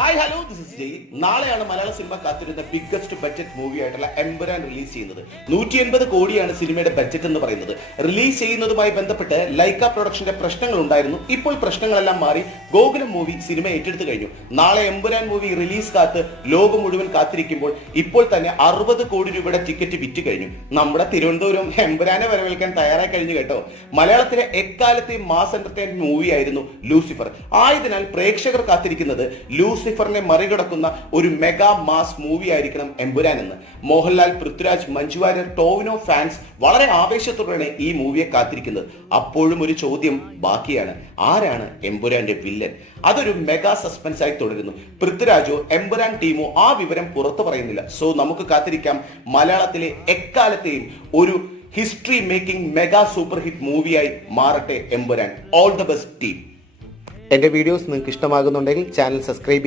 Hi hello this is ജയ്. നാളെയാണ് മലയാള cinema കാത്തിരുന്ന biggest budget movie ആയിട്ടുള്ള എമ്പുരാൻ റിലീസ് ചെയ്യുന്നത്. 180 കോടിയാണ് സിനിമയുടെ ബഡ്ജറ്റ് എന്ന് പറയുന്നത്. റിലീസ് ചെയ്യുന്നതുമായി ബന്ധപ്പെട്ട് ലൈക്ക പ്രൊഡക്ഷന്റെ പ്രശ്നങ്ങൾ ഉണ്ടായിരുന്നു. ഇപ്പോൾ പ്രശ്നങ്ങളെല്ലാം മാറി ഗോകുലം മൂവി സിനിമ ഏറ്റെടുത്തു കഴിഞ്ഞു. നാളെ എമ്പുരാൻ മൂവി റിലീസ് കാത്ത് ലോകം മുഴുവൻ കാത്തിരിക്കുമ്പോൾ ഇപ്പോൾ തന്നെ 60 കോടി രൂപയുടെ ടിക്കറ്റ് വിറ്റ് കഴിഞ്ഞു. നമ്മുടെ തിരുവനന്തപുരം എമ്പുരാനെ വരവേൽക്കാൻ തയ്യാറായി കഴിഞ്ഞു കേട്ടോ. മലയാളത്തിലെ എക്കാലത്തെയും മാസ് എന്റർടൈൻമെന്റ് മൂവി ആയിരുന്നു ലൂസിഫർ. ആയതിനാൽ പ്രേക്ഷകർ കാത്തിരിക്കുന്നത് ലൂസിഫറിനെ മറികടക്കുന്ന ഒരു മെഗാ മാസ് മൂവി ആയിരിക്കണം എമ്പുരാൻ എന്ന്. മോഹൻലാൽ, പൃഥ്വിരാജ്, മഞ്ജു വാര്യർ, ടോവിനോ ഫാൻസ് വളരെ ആവേശത്തോടെയാണ് ഈ മൂവിയെ കാത്തിരിക്കുന്നത്. അപ്പോഴും ഒരു ചോദ്യം ബാക്കിയാണ്, ആരാണ് എമ്പുരാന്റെ വില്ലൻ? അതൊരു മെഗാ സസ്പെൻസ് ആയി തുടരുന്നു. പൃഥ്വിരാജോ എമ്പുരാൻ ടീമോ ആ വിവരം പുറത്തു പറയുന്നില്ല. സോ നമുക്ക് കാത്തിരിക്കാം മലയാളത്തിലെ എക്കാലത്തെയും ഒരു history making mega super hit മൂവിയായി മാറട്ടെ Empuraan. All the best team. എന്റെ വീഡിയോസ് നിങ്ങൾക്ക് ഇഷ്ടമാകുന്നുണ്ടെങ്കിൽ ചാനൽ സബ്സ്ക്രൈബ്